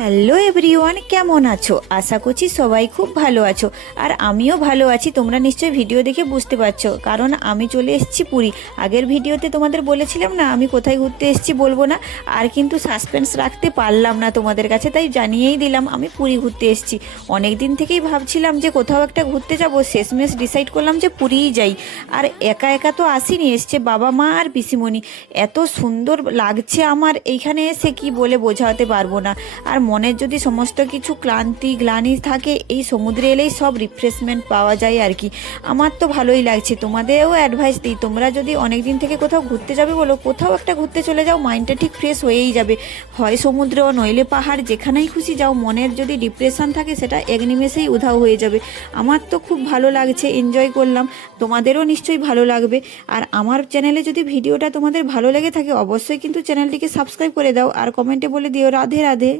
Hello everyone, কেমন আছো? আশা করছি সবাই খুব ভালো আছো। আর আমিও ভালো আছি। তোমরা নিশ্চয়ই ভিডিও দেখে বুঝতে পারছো, কারণ আমি চলে এসেছি পুরী। আগের ভিডিওতে তোমাদের বলেছিলাম না আমি কোথায় ঘুরতে এসেছি বলবো না, আর কিন্তু সাসপেন্স রাখতে পারলাম না তোমাদের কাছে, তাই জানিয়েই দিলাম আমি পুরী ঘুরতে এসেছি। অনেক দিন থেকেই ভাবছিলাম যে কোথাও একটা ঘুরতে যাব, শেষমেশ ডিসাইড করলাম যে পুরীই যাই। আর একা একা তো আসিনি, এসছে বাবা মা আর পিসিমণি। এত সুন্দর লাগছে আমার এইখানে এসে, কি বলে বোঝাতে পারবো না। আর মনের যদি সমস্ত কিছু ক্লান্তি গ্লানি থাকে, এই সমুদ্রে এলেই সব রিফ্রেশমেন্ট পাওয়া যায় আর কি। আমার তো ভালোই লাগছে। তোমাদেরও অ্যাডভাইস দিই, তোমরা যদি অনেক দিন থেকে কোথাও ঘুরতে যাবে বলো, কোথাও একটা ঘুরতে চলে যাও, মাইন্ডটা ঠিক ফ্রেশ হয়েই যাবে। হয় সমুদ্র নইলে পাহাড়, যেখানেই খুশি যাও, মনের যদি ডিপ্রেশন থাকে সেটা এক নিমেষেই উধাও হয়ে যাবে। আমার তো খুব ভালো লাগছে, এনজয় করলাম। তোমাদেরও নিশ্চয়ই ভালো লাগবে। আর আমার চ্যানেলে যদি ভিডিওটা তোমাদের ভালো লেগে থাকে, অবশ্যই কিন্তু চ্যানেলটিকে সাবস্ক্রাইব করে দাও আর কমেন্টে বলে দিও রাধে রাধে।